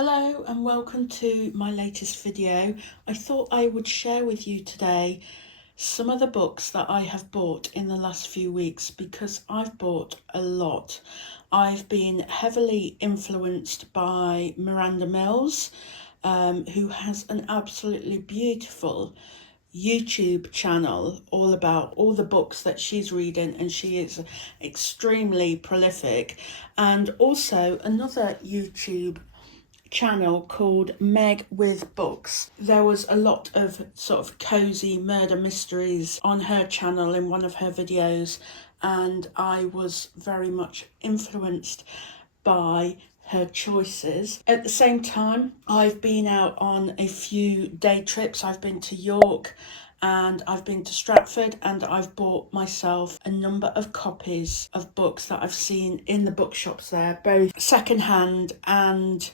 Hello and welcome to my latest video. I thought I would share with you today some of the books that I have bought in the last few weeks because I've bought a lot. I've been heavily influenced by Miranda Mills, who has an absolutely beautiful YouTube channel all about all the books that she's reading, and she is extremely prolific. And also another YouTube channel called Meg with Books. There was a lot of sort of cozy murder mysteries on her channel in one of her videos, and I was very much influenced by her choices. At the same time, I've been out on a few day trips. I've been to York and I've been to Stratford, and I've bought myself a number of copies of books that I've seen in the bookshops there, both secondhand and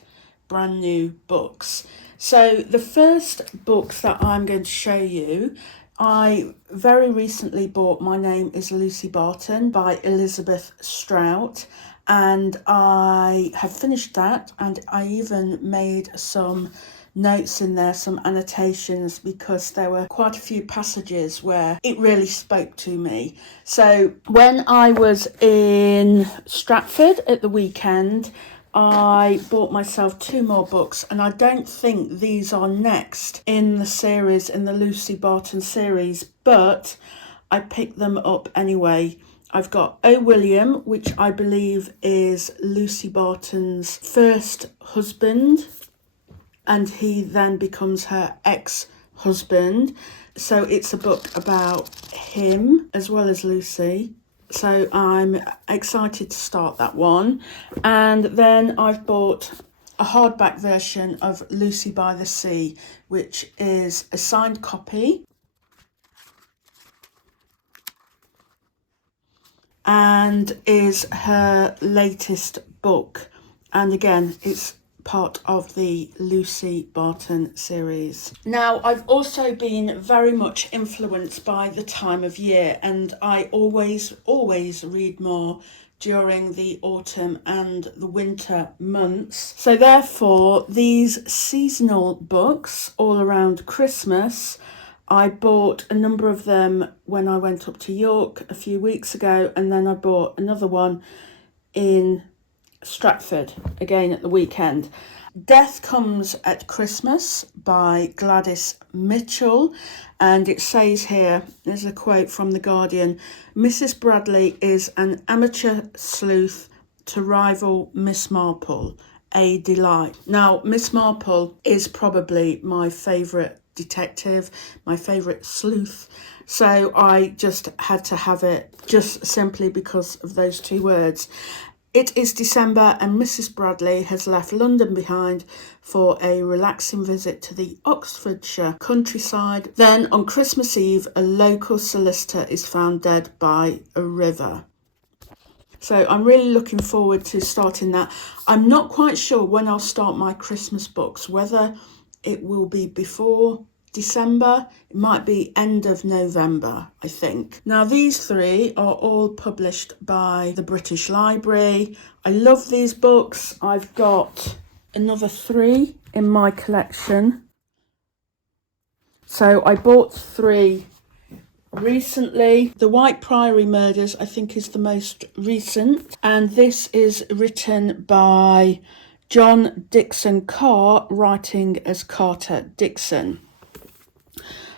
brand new books. So the first book that I'm going to show you, I very recently bought My Name is Lucy Barton by Elizabeth Strout, and I have finished that, and I even made some notes in there, some annotations, because there were quite a few passages where it really spoke to me. So when I was in Stratford at the weekend, I bought myself two more books, and I don't think these are next in the series, in the Lucy Barton series, but I picked them up anyway. I've got O. William, which I believe is Lucy Barton's first husband, and he then becomes her ex-husband. So it's a book about him as well as Lucy. So I'm excited to start that one. And then I've bought a hardback version of Lucy by the Sea, which is a signed copy and is her latest book. And again, it's part of the Lucy Barton series. Now, I've also been very much influenced by the time of year, and I always read more during the autumn and the winter months. So therefore, these seasonal books all around Christmas, I bought a number of them when I went up to York a few weeks ago, and then I bought another one in Stratford again at the weekend. Death Comes at Christmas by Gladys Mitchell, and it says here, there's a quote from The Guardian: Mrs. Bradley is an amateur sleuth to rival Miss Marple, a delight. Now, Miss Marple is probably my favourite detective, my favourite sleuth, so I just had to have it just simply because of those two words. It is December and Mrs. Bradley has left London behind for a relaxing visit to the Oxfordshire countryside. Then on Christmas Eve, a local solicitor is found dead by a river. So I'm really looking forward to starting that. I'm not quite sure when I'll start my Christmas books, whether it will be before December, it might be end of November, I think. Now, these three are all published by the British Library. I love these books. I've got another three in my collection. So I bought three recently. The White Priory Murders, I think, is the most recent, and this is written by John Dixon Carr, writing as Carter Dixon.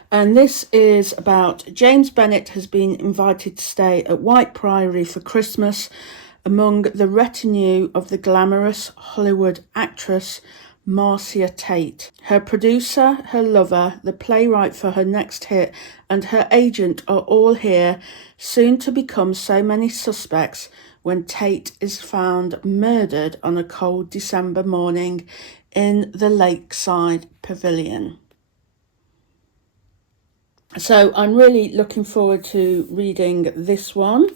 And this is about James Bennet has been invited to stay at White Priory for Christmas among the retinue of the glamorous Hollywood actress Marcia Tate. Her producer, her lover, the playwright for her next hit, and her agent are all here, soon to become so many suspects when Tate is found murdered on a cold December morning in the Lakeside Pavilion. So I'm really looking forward to reading this one.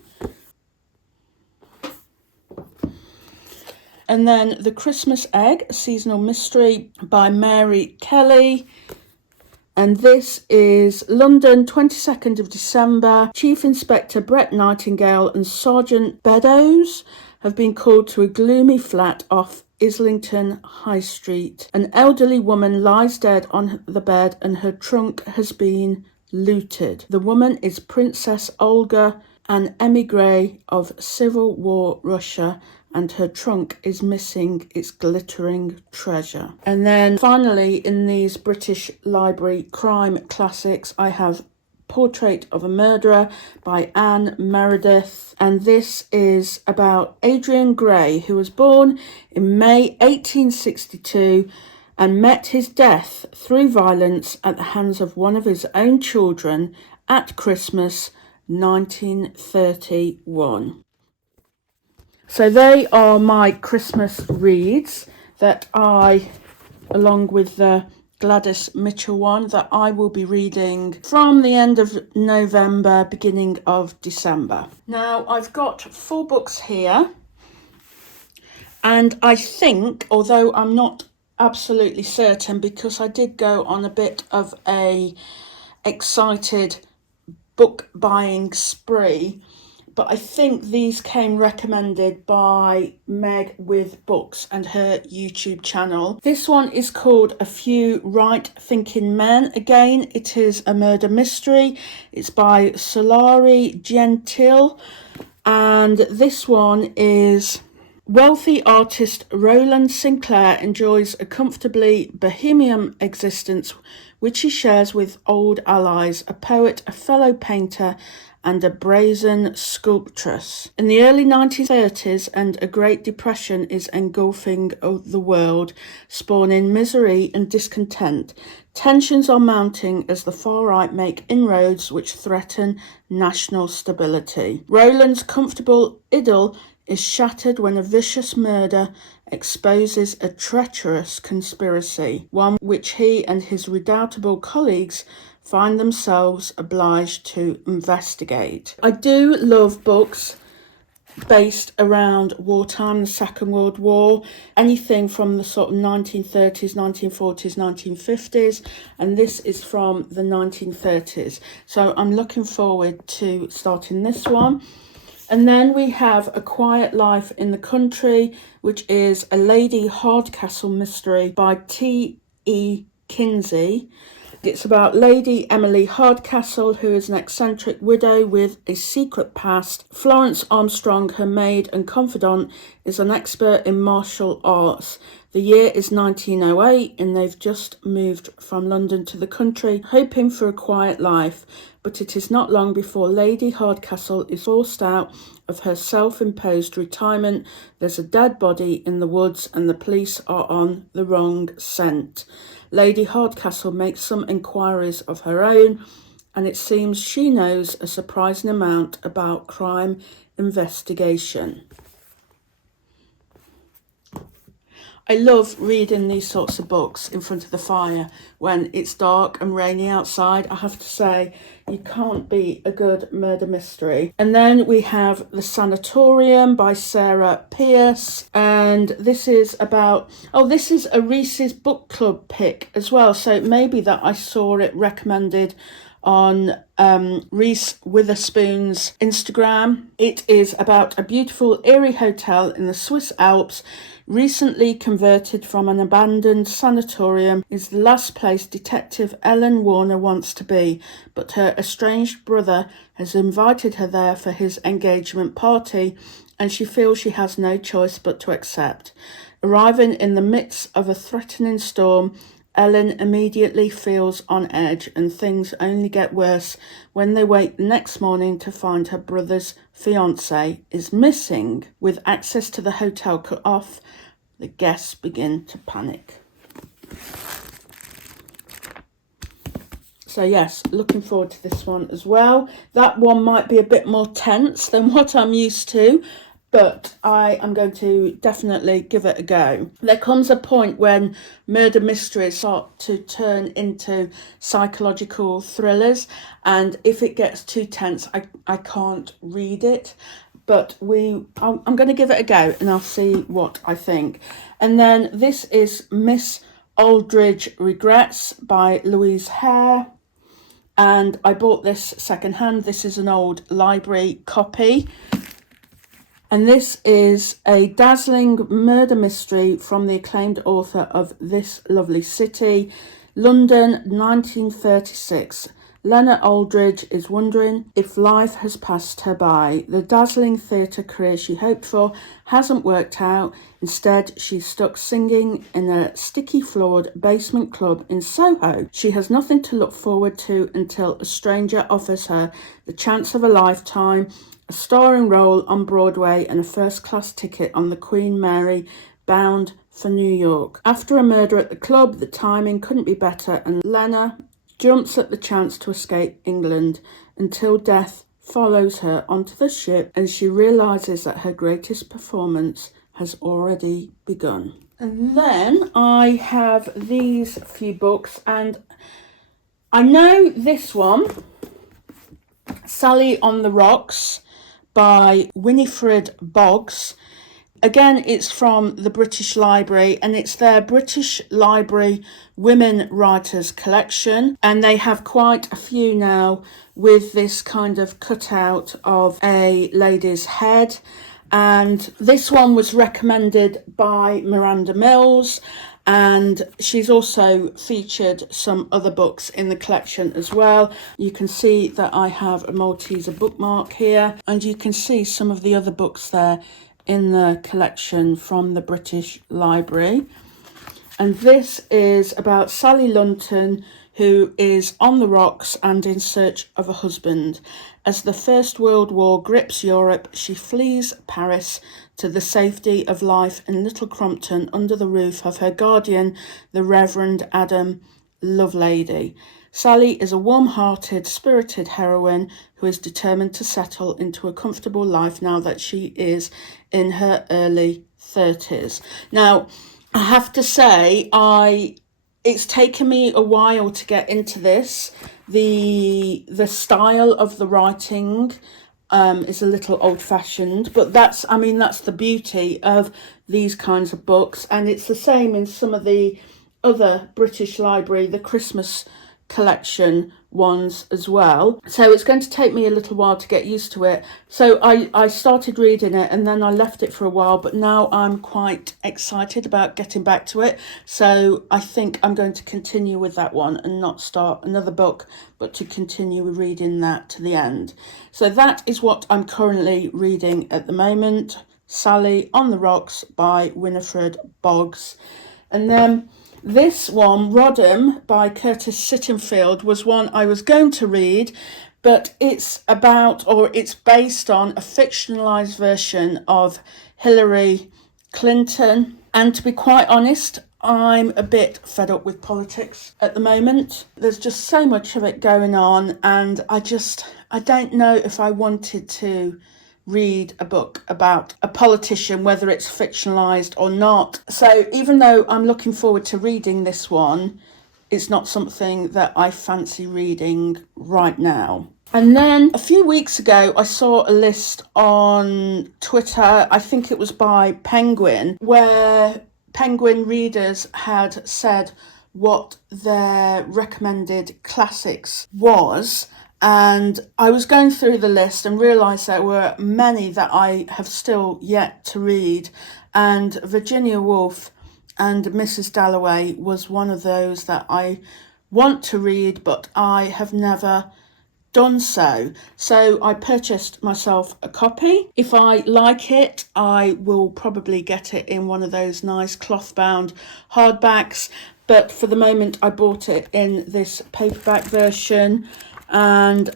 And then The Christmas Egg, a seasonal mystery by Mary Kelly. And this is London, 22nd of December. Chief Inspector Brett Nightingale and Sergeant Beddoes have been called to a gloomy flat off Islington High Street. An elderly woman lies dead on the bed and her trunk has been looted. The woman is Princess Olga, an emigre of Civil War Russia, and her trunk is missing its glittering treasure. And then finally, in these British Library crime classics, I have Portrait of a Murderer by Anne Meredith, and this is about Adrian Gray, who was born in May 1862 and met his death through violence at the hands of one of his own children at Christmas 1931. So they are my Christmas reads that I, along with the Gladys Mitchell one, that I will be reading from the end of November, beginning of December. Now, I've got 4 books here, and I think, although I'm not absolutely certain, because I did go on a bit of a excited book buying spree, but I think these came recommended by Meg with Books and her YouTube channel. This one is called A Few Right Thinking Men. Again, it is a murder mystery. It's by Solari Gentile, and this one is: wealthy artist Roland Sinclair enjoys a comfortably bohemian existence which he shares with old allies, a poet, a fellow painter, and a brazen sculptress. In the early 1930s, and a Great Depression is engulfing the world, spawning misery and discontent. Tensions are mounting as the far right make inroads which threaten national stability. Roland's comfortable idyll is shattered when a vicious murder exposes a treacherous conspiracy, one which he and his redoubtable colleagues find themselves obliged to investigate. I do love books based around wartime, the Second World War, anything from the sort of 1930s, 1940s, 1950s, and this is from the 1930s. So I'm looking forward to starting this one. And then we have A Quiet Life in the Country, which is a Lady Hardcastle mystery by T.E. Kinsey. It's about Lady Emily Hardcastle, who is an eccentric widow with a secret past. Florence Armstrong, her maid and confidant, is an expert in martial arts. The year is 1908 and they've just moved from London to the country, hoping for a quiet life. But it is not long before Lady Hardcastle is forced out of her self-imposed retirement. There's a dead body in the woods and the police are on the wrong scent. Lady Hardcastle makes some inquiries of her own, and it seems she knows a surprising amount about crime investigation. I love reading these sorts of books in front of the fire when it's dark and rainy outside. I have to say, you can't beat a good murder mystery. And then we have The Sanatorium by Sarah Pierce, and this is about, this is a Reese's Book Club pick as well, so it may be that I saw it recommended on Reese Witherspoon's Instagram. It is about a beautiful Erie hotel in the Swiss Alps, recently converted from an abandoned sanatorium, is the last place Detective Ellen Warner wants to be, but her estranged brother has invited her there for his engagement party, and she feels she has no choice but to accept. Arriving in the midst of a threatening storm, Ellen immediately feels on edge, and things only get worse when they wake the next morning to find her brother's fiancé is missing. With access to the hotel cut off, the guests begin to panic. So yes, looking forward to this one as well. That one might be a bit more tense than what I'm used to, but I am going to definitely give it a go. There comes a point when murder mysteries start to turn into psychological thrillers, and if it gets too tense, I can't read it. But I'm going to give it a go and I'll see what I think. And then this is Miss Aldridge Regrets by Louise Hare. And I bought this secondhand. This is an old library copy. And this is a dazzling murder mystery from the acclaimed author of This Lovely City, London, 1936. Lena Aldridge is wondering if life has passed her by. The dazzling theatre career she hoped for hasn't worked out. Instead, she's stuck singing in a sticky-floored basement club in Soho. She has nothing to look forward to until a stranger offers her the chance of a lifetime, a starring role on Broadway and a first-class ticket on the Queen Mary bound for New York. After a murder at the club, the timing couldn't be better, and Lena jumps at the chance to escape England until death follows her onto the ship and she realises that her greatest performance has already begun. And then I have these few books, and I know this one, Sally on the Rocks by Winifred Boggs. Again, it's from the British Library, and it's their British Library Women Writers collection. And they have quite a few now with this kind of cutout of a lady's head. And this one was recommended by Miranda Mills, and she's also featured some other books in the collection as well. You can see that I have a Malteser bookmark here, and you can see some of the other books there in the collection from the British Library. And this is about Sally Lunton, who is on the rocks and in search of a husband. As the First World War grips Europe, she flees Paris to the safety of life in Little Crompton under the roof of her guardian, the Reverend Adam Lovelady. Sally is a warm-hearted, spirited heroine who is determined to settle into a comfortable life now that she is in her early 30s. Now, I have to say, it's taken me a while to get into this. The style of the writing is a little old-fashioned, but that's the beauty of these kinds of books, and it's the same in some of the other British Library, the Christmas collection ones as well. So it's going to take me a little while to get used to it. So I started reading it and then I left it for a while, but now I'm quite excited about getting back to it. So I think I'm going to continue with that one and not start another book, but to continue reading that to the end. So that is what I'm currently reading at the moment. Sally on the Rocks by Winifred Boggs. And then this one, Rodham by Curtis Sittenfeld, was one I was going to read, but it's based on a fictionalized version of Hillary Clinton. And to be quite honest, I'm a bit fed up with politics at the moment. There's just so much of it going on, and I don't know if I wanted to read a book about a politician, whether it's fictionalized or not. So even though I'm looking forward to reading this one, it's not something that I fancy reading right now. And then a few weeks ago, I saw a list on Twitter, I think it was by Penguin, where Penguin readers had said what their recommended classics was. And I was going through the list and realised there were many that I have still yet to read. And Virginia Woolf and Mrs. Dalloway was one of those that I want to read, but I have never done so. So I purchased myself a copy. If I like it, I will probably get it in one of those nice cloth-bound hardbacks. But for the moment, I bought it in this paperback version. And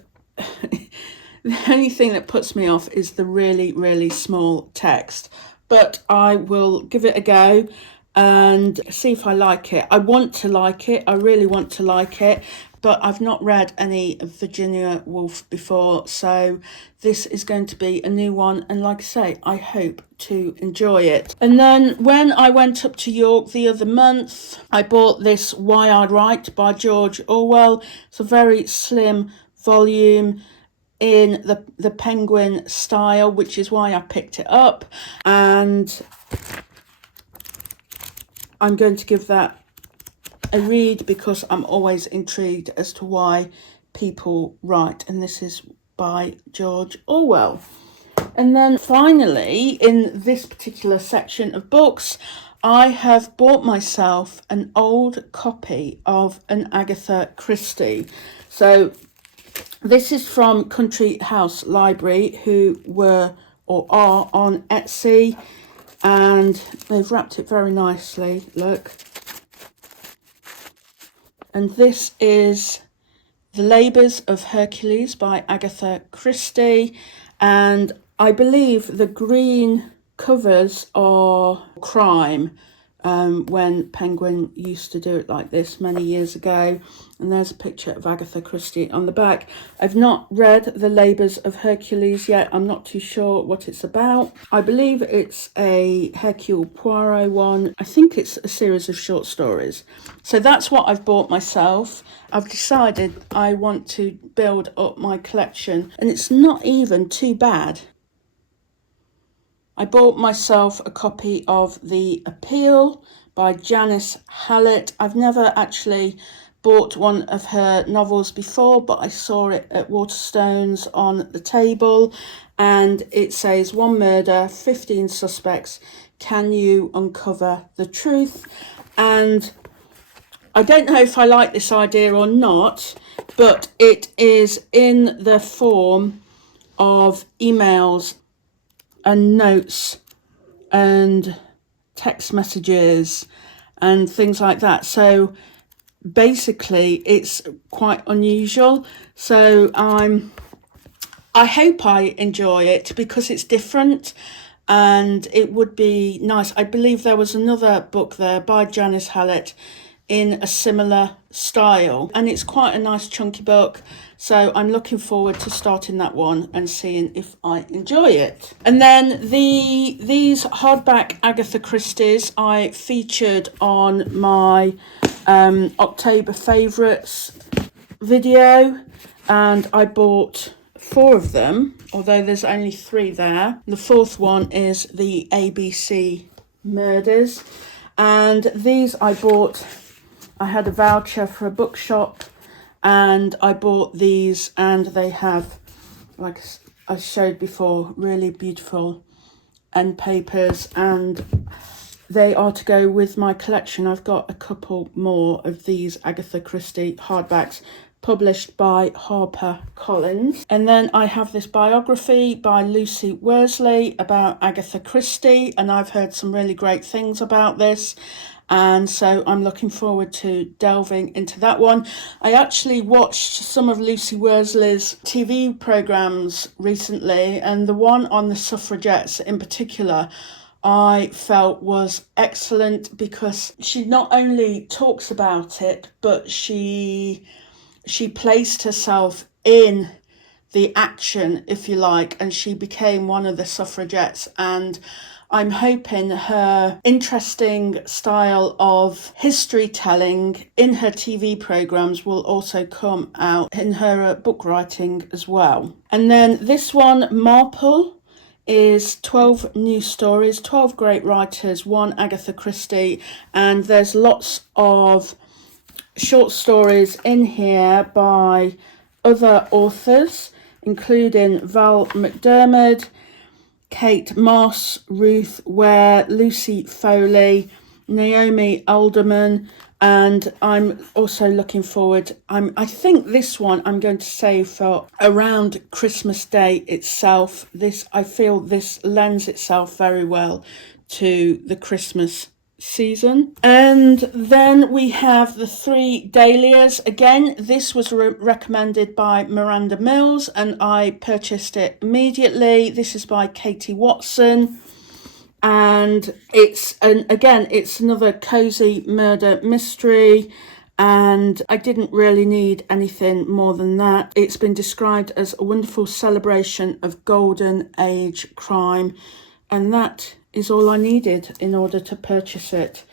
the only thing that puts me off is the really, really small text. But I will give it a go and see if I like it. I want to like it. I really want to like it. But I've not read any of Virginia Woolf before. So this is going to be a new one. And like I say, I hope to enjoy it. And then when I went up to York the other month, I bought this Why I Write by George Orwell. It's a very slim volume in the Penguin style, which is why I picked it up. And I'm going to give that a read because I'm always intrigued as to why people write. And this is by George Orwell. And then finally, in this particular section of books, I have bought myself an old copy of an Agatha Christie. So this is from Country House Library, who were or are on Etsy, and they've wrapped it very nicely, look. And this is The Labours of Hercules by Agatha Christie, and I believe the green covers are crime, when Penguin used to do it like this many years ago. And there's a picture of Agatha Christie on the back. I've not read The Labours of Hercules yet. I'm not too sure what it's about. I believe it's a Hercule Poirot one. I think it's a series of short stories. So that's what I've bought myself. I've decided I want to build up my collection, and it's not even too bad. I bought myself a copy of The Appeal by Janice Hallett. I've never actually bought one of her novels before, but I saw it at Waterstones on the table, and it says 1 murder, 15 suspects. Can you uncover the truth? And I don't know if I like this idea or not, but it is in the form of emails and notes and text messages and things like that. So basically it's quite unusual. So I hope I enjoy it because it's different, and it would be nice. I believe there was another book there by Janice Hallett in a similar style, and it's quite a nice chunky book. So I'm looking forward to starting that one and seeing if I enjoy it. And then these hardback Agatha Christie's I featured on my October favourites video, and I bought 4 of them, although there's only 3 there. The 4th one is the ABC Murders, and these I bought. I had a voucher for a bookshop, and I bought these, and they have, like I showed before, really beautiful end papers, and they are to go with my collection. I've got a couple more of these Agatha Christie hardbacks published by HarperCollins. And then I have this biography by Lucy Worsley about Agatha Christie, and I've heard some really great things about this. And so I'm looking forward to delving into that one. I actually watched some of Lucy Worsley's TV programmes recently, and the one on the suffragettes in particular I felt was excellent, because she not only talks about it, but she placed herself in the action, if you like, and she became one of the suffragettes. And I'm hoping her interesting style of history telling in her TV programmes will also come out in her book writing as well. And then this one, Marple, is 12 new stories, 12 great writers, 1 Agatha Christie, and there's lots of short stories in here by other authors, including Val McDermid, Kate Moss, Ruth Ware, Lucy Foley, Naomi Alderman, and I'm also looking forward. I think this one I'm going to save for around Christmas Day itself. I feel this lends itself very well to the Christmas season. And then we have the 3 Dahlias. Again, this was recommended by Miranda Mills, and I purchased it immediately. This is by Katie Watson, and it's another cozy murder mystery, and I didn't really need anything more than that. It's been described as a wonderful celebration of golden age crime, and that is all I needed in order to purchase it.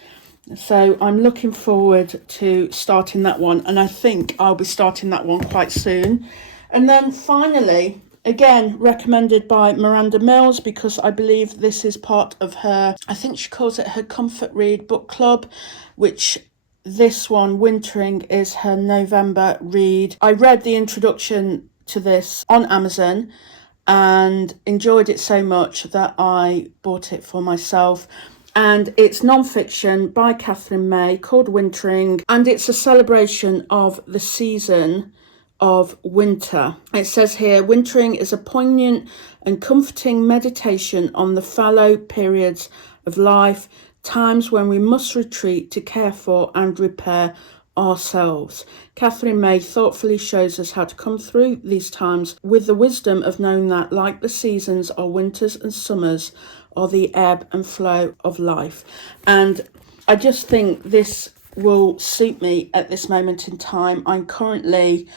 So I'm looking forward to starting that one, and I think I'll be starting that one quite soon. And then finally, again recommended by Miranda Mills, because I believe this is part of her, I think she calls it her Comfort Read book club, which this one, Wintering, is her November read. I read the introduction to this on Amazon, and enjoyed it so much that I bought it for myself. And it's non-fiction by Catherine May, called Wintering, and it's a celebration of the season of winter. It says here, wintering is a poignant and comforting meditation on the fallow periods of life, times when we must retreat to care for and repair ourselves. Catherine May thoughtfully shows us how to come through these times with the wisdom of knowing that, like the seasons, are winters and summers, are the ebb and flow of life. And I just think this will suit me at this moment in time. I'm currently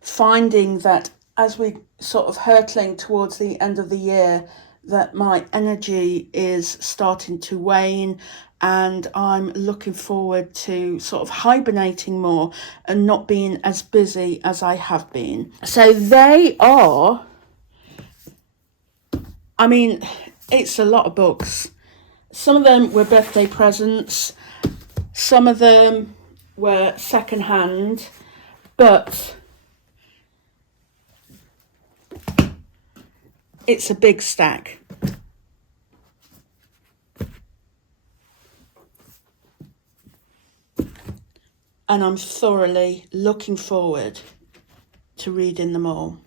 finding that as we sort of hurtling towards the end of the year, that my energy is starting to wane, and I'm looking forward to sort of hibernating more and not being as busy as I have been. So they are, I mean, it's a lot of books. Some of them were birthday presents, some of them were secondhand, but it's a big stack. And I'm thoroughly looking forward to reading them all.